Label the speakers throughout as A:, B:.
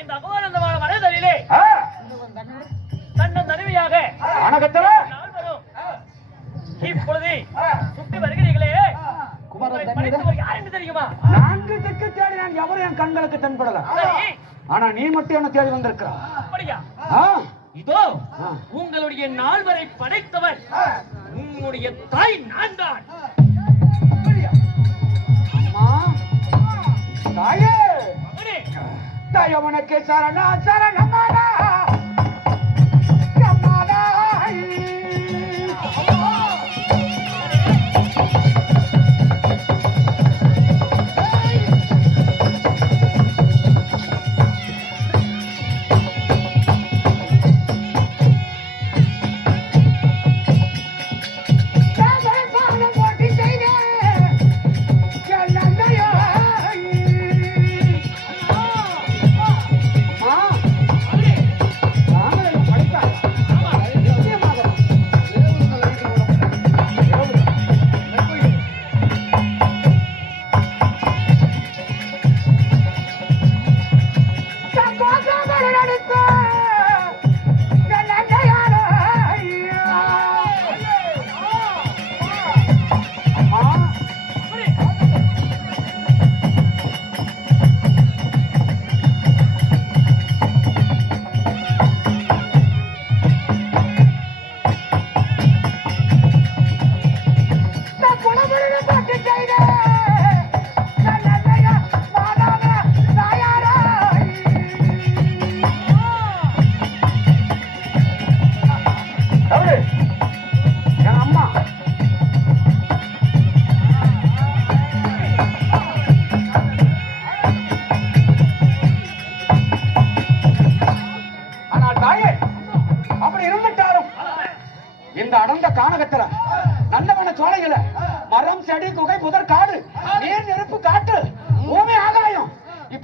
A: இந்த அகோரந்தமான மலைதலிலே
B: ஆ,
A: தன்னன் தனிமையாக நால்வரும் இப்பொழுது சுற்றி வருகிறீர்களே. தெரியுமா?
B: நான்கு திக்கு தேடி நான் எவரும் என் கண்களுக்கு தென்படல. ஆனா நீ மட்டும் என்ன தேடி வந்திருக்கிறா
A: அப்படியா?
B: ஆ,
A: இதோ. உங்களுடைய நால்வரை படைத்தவர் உங்களுடைய தாய் நான் தான்.
B: தாயே. தயவனுக்கு சரணா சரணமாடா.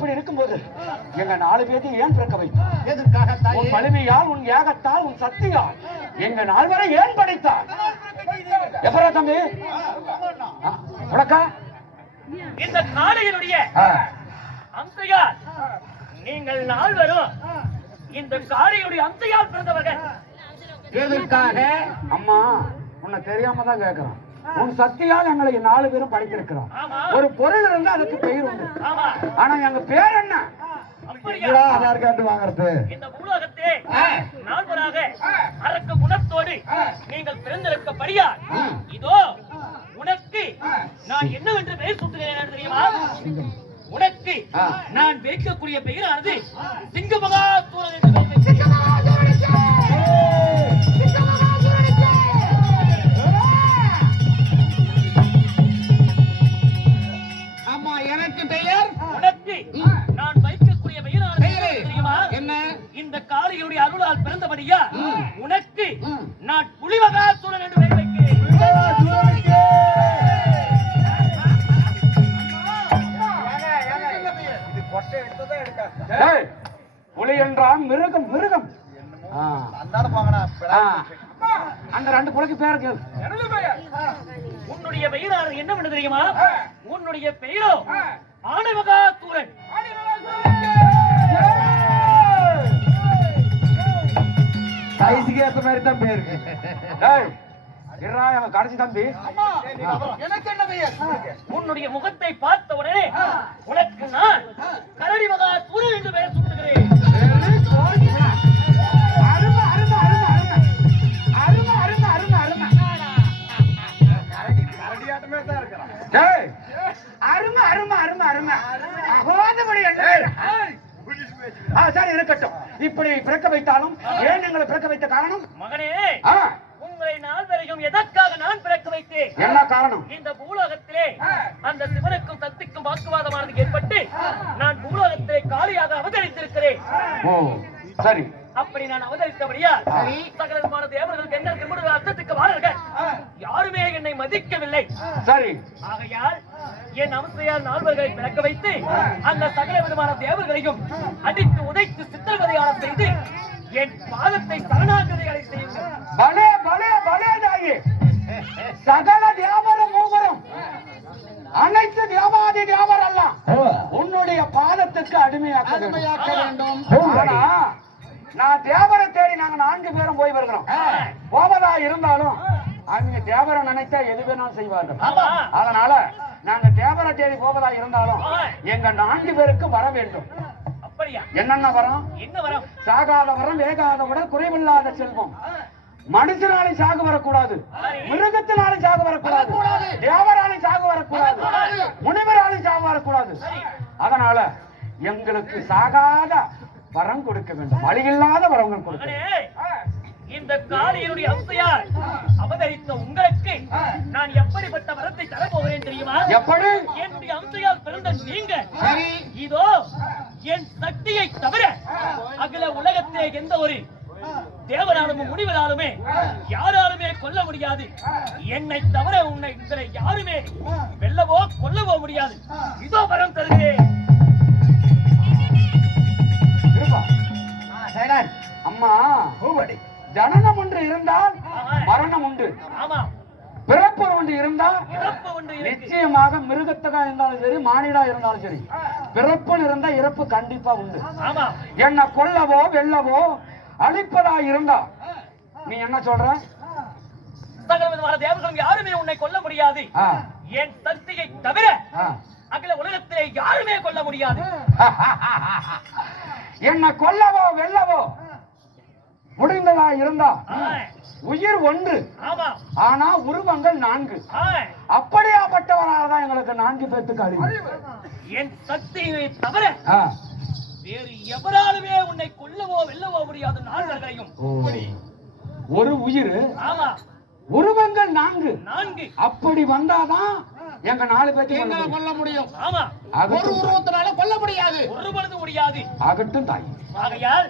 B: இப்படி இருக்கும்போது எங்க நாலு பேரையும் ஏன் பிறக்க வைத்தார்
C: எதற்காக
B: உன் வலிமையால் உன் ஏகத்தால் உன் சக்தியால் எங்க நால்வரை ஏன் படைத்தார் எப்பரா தம்பி? உனக்கா?
A: இந்த
B: ஆ,
A: அம்சையால் நீங்கள் நால்வரும் இந்த காளையுடைய அம்சையால் பிறந்தவர்கள்.
C: எதற்காக?
B: அம்மா உன்னை தெரியாம தான் கேக்குறோம் உன் சக்தியால் எங்களை நாலு பேரும் படைத்திருக்கிறோம். ஒரு பொருள் இருந்தா அதுக்கு பெயர் உண்டு. ஆனா எங்க பேர் என்ன?
A: அப்படியா?
C: ஆதார் கார்டு வாங்குறது.
A: இந்த பூலோகத்திலே நால்வராக அரக்க குணத்தோடு நீங்கள் பிறந்திருக்கப்படியா இதோ உனக்கு நான் என்னவென்று பெயர் சூட்டுகிறேன் தெரியுமா? உனக்கு. நான் வைக்கக்கூடிய பெயரானது சிங்கமகா சூரன் என்று பெயர் உனக்கு. நான் புலிமகா சூரன் என்று பெயர் வைக்கிறேன்.
B: டேய், புலி என்றால் மிருகம் மிருகம். அந்த ரெண்டு புலிக்கு பேரு
A: உன்னுடைய பெயரானது என்னவென்று தெரியுமா? உன்னுடைய பெயரோ ஆனமகா சூரன்
C: ஏத்த மாதிரி தான் பேரு
B: கடைசி தம்பி
C: எனக்கு என்ன பெயர்
A: உன்னுடைய முகத்தை பார்த்த உடனே உனக்கு நான் கரடி மகா சூரன் என்று பெயர் சூட்டுகிறேன்
B: அருமை, அருமை, அருமை, அருமை. அருமை, அருமை, அருமை, அருமை. டேய், அருமை, அருமை, அருமை, அருமை. அகோதபடி என்ன? சரி இருக்கட்டும் இப்படி பிறக்க வைத்தாலும் ஏன் எங்களை பிறக்க வைத்த காரணம்?
A: மகனே உங்களை நால்வரையும் எதற்காக நான் பிறக்க வைத்தேன்?
B: என்ன காரணம்?
A: இந்த பூலோகத்திலே அந்த சிவனுக்கும் சக்திக்கும் வாக்குவாதமானது ஏற்பட்டு நான் பூலோகத்திலே காலியாக அவதரித்திருக்கிறேன்.
B: ஓ சரி.
A: அப்படி நான் அவதரித்தபடியா சகல விதமான தேவர்களுக்கு என்ன அர்த்தத்துக்கு வாழர்கள் யாருமே என்னை மதிக்கவில்லை.
B: சரி.
A: ஆகையால் என் அம்சையால் நால்வர்களை பிறக்க வைத்து அந்த சகல விதமான தேவர்களையும் அடித்து உதைத்து சித்திரவதையாளம் செய்து என் பாதத்தை சரணாகதிகளை செய்யுங்கள்.
B: பலே பலே பலே தாயி. சகல வியாபாரம் மூவரும் அனைத்து வியாபாரி வியாபாரம் எல்லாம் உன்னுடைய பாதத்துக்கு அடிமையாக்க வேண்டும்.
C: அருமையாக்க வேண்டும்.
B: ஆனா நான் தேவரை தேடி நாங்க நான்கு பேரும் போய் வருகிறோம். போவதா இருந்தாலும் அவங்க தேவரை நினைத்தா எது வேணாலும் செய்வார்கள். அதனால நாங்க தேவரை தேடி போவதா இருந்தாலும் எங்க நான்கு பேருக்கு வர வேண்டும். என்னென்ன வரம்?
A: என்ன வரம்?
B: சாகாத வரம் வேகாத உடல் குறைவில்லாத செல்வம். மனுஷனாலும் சாகு வரக்கூடாது. மிருகத்தினாலும் சாகு வரக்கூடாது. தேவராலும் சாகு வரக்கூடாது. முனிவராலும் சாகு வரக்கூடாது. அதனால எங்களுக்கு சாகாத வரம் கொடுக்க வேண்டும். வழியில்லாத வரங்கள் கொடுக்க
A: இந்த காளியனுடைய அவதரித்த உங்களுக்கு நான் எப்படிப்பட்ட
B: எப்படி?
A: என்னுடைய அம்சையால் பிறந்த நீங்க.
C: சரி.
A: இதோ என் சக்தியை தவிர அகில உலகத்திலே எந்த ஒரு தேவனாலும் முடிவனாலுமே யாராலுமே கொல்ல முடியாது. என்னை தவிர உன்னை இதில் யாருமே வெல்லவோ கொல்லவோ முடியாது. இதோ வரம் தருகிறேன்.
B: அம்மா ஜனனம் ஒன்று இருந்தால் மரணம் உண்டு.
A: ஆமா.
B: பிறப்பு ஒன்று
A: இருக்கு.
B: நிச்சயமாக மிருகத்தகா இருந்தாலும் சரி மானிடா இருந்தாலும் சரி. பிறப்புன்னு இருந்தா இறப்பு கண்டிப்பா உண்டு.
A: ஆமா.
B: என்ன கொல்லவோ வெல்லவோ அழிப்பதா இருந்தா நீ என்ன சொல்ற?
A: சகல விதமான தேவர்களும் யாருமே உன்னை கொல்ல முடியாது. என் சக்தியை தவிர. அகில உலகத்திலே யாருமே கொல்ல முடியாது.
B: என்ன கொல்லவோ வெல்லவோ முடிந்ததா இருந்தா?
A: ஆ,
B: உயிர் ஒன்று.
A: ஆமா.
B: ஆனா உருவங்கள் நான்கு. அப்படியாப்பட்டவரால் தான் எங்களுக்கு நான்கு பேத்துக்கு அறிவு.
A: என் சக்தியை தவிர
B: ஆ.
A: வேறு எவராலுமே உன்னை கொல்லவோ வெல்லவோ முடியாது நால்வர்களையும்.
B: ஒரு உயிர்
A: ஆமா.
B: உருவங்கள் நான்கு.
A: நான்கு.
B: அப்படி வந்தாதான் எங்க நாலு பேத்துக்கு
C: எங்களை
B: கொல்ல முடியும்.
A: ஆமா.
C: ஒரு. உருவத்தினால கொல்ல முடியாது.
A: ஒரு பொழுது முடியாது.
B: ஆகட்டும் தாய்.
A: ஆகையால்.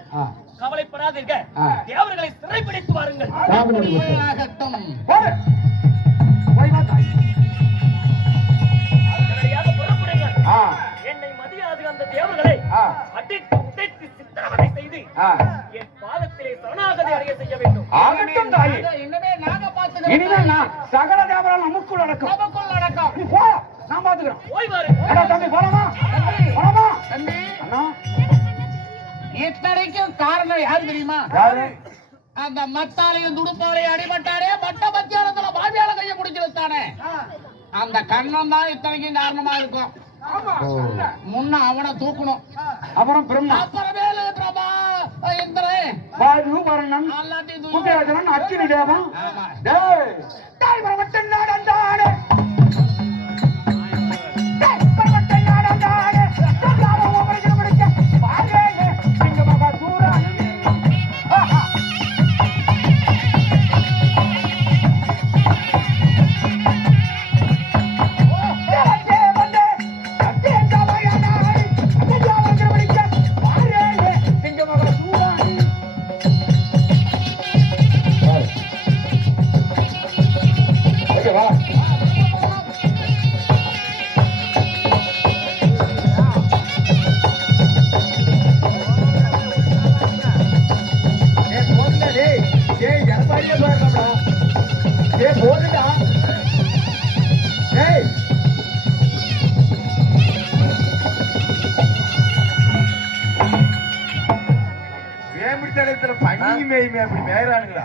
A: கவலைப்படாதீர்கள். தேவர்களை சிறைப்பிடித்து வாருங்கள்.
C: அப்படியே ஆகட்டும்
B: போடு. போய் வா தாய்.
A: உடனடியாக புறப்படுங்கள்.
B: ஆ,
A: என்னை மதியாது அந்த தேவர்களை. அடித்து உடைத்து சித்திரவதை செய்து. என் பாதத்திலே சரணாகதி அடைய செய்ய வேண்டும்.
B: ஆகட்டும் தாய்.
C: இனிமே நாங்க
B: இனிமே நான் சகல தேவரால் நமக்குள் நடக்கும்.
C: நமக்குள்
B: நீ போ. நான் பாத்துக்கிறேன்
A: போய்
B: அடா தம்பி. போலாமா?
C: காரணம் யாரு தெரியுமா?
B: யாரு?
C: அந்த மத்தாலையும் துடுப்பாலையும் அடிபட்டாரே மட்ட மத்தியானத்துல பாவியால கைய குடிச்சிருத்தானே அந்த கண்ணன் தான் இத்தனைக்கும் காரணமா இருக்கும். முன்ன அவனை தூக்கணும்.
B: அப்புறம் பிரம்மா
C: அப்புறமேலு பிரபா இந்திரன்
B: வாயு வரணன்
C: எல்லாத்தையும் தூக்கி
B: குபேரன் அக்கினி தேவன்.
C: ஆமா.
B: டேய் டேய் வரவட்டன் நடந்தானே போடுடா டேய்
C: வேம்பிடி தடத்துல பனி மேயுமே அப்படி மேயறானுங்களா?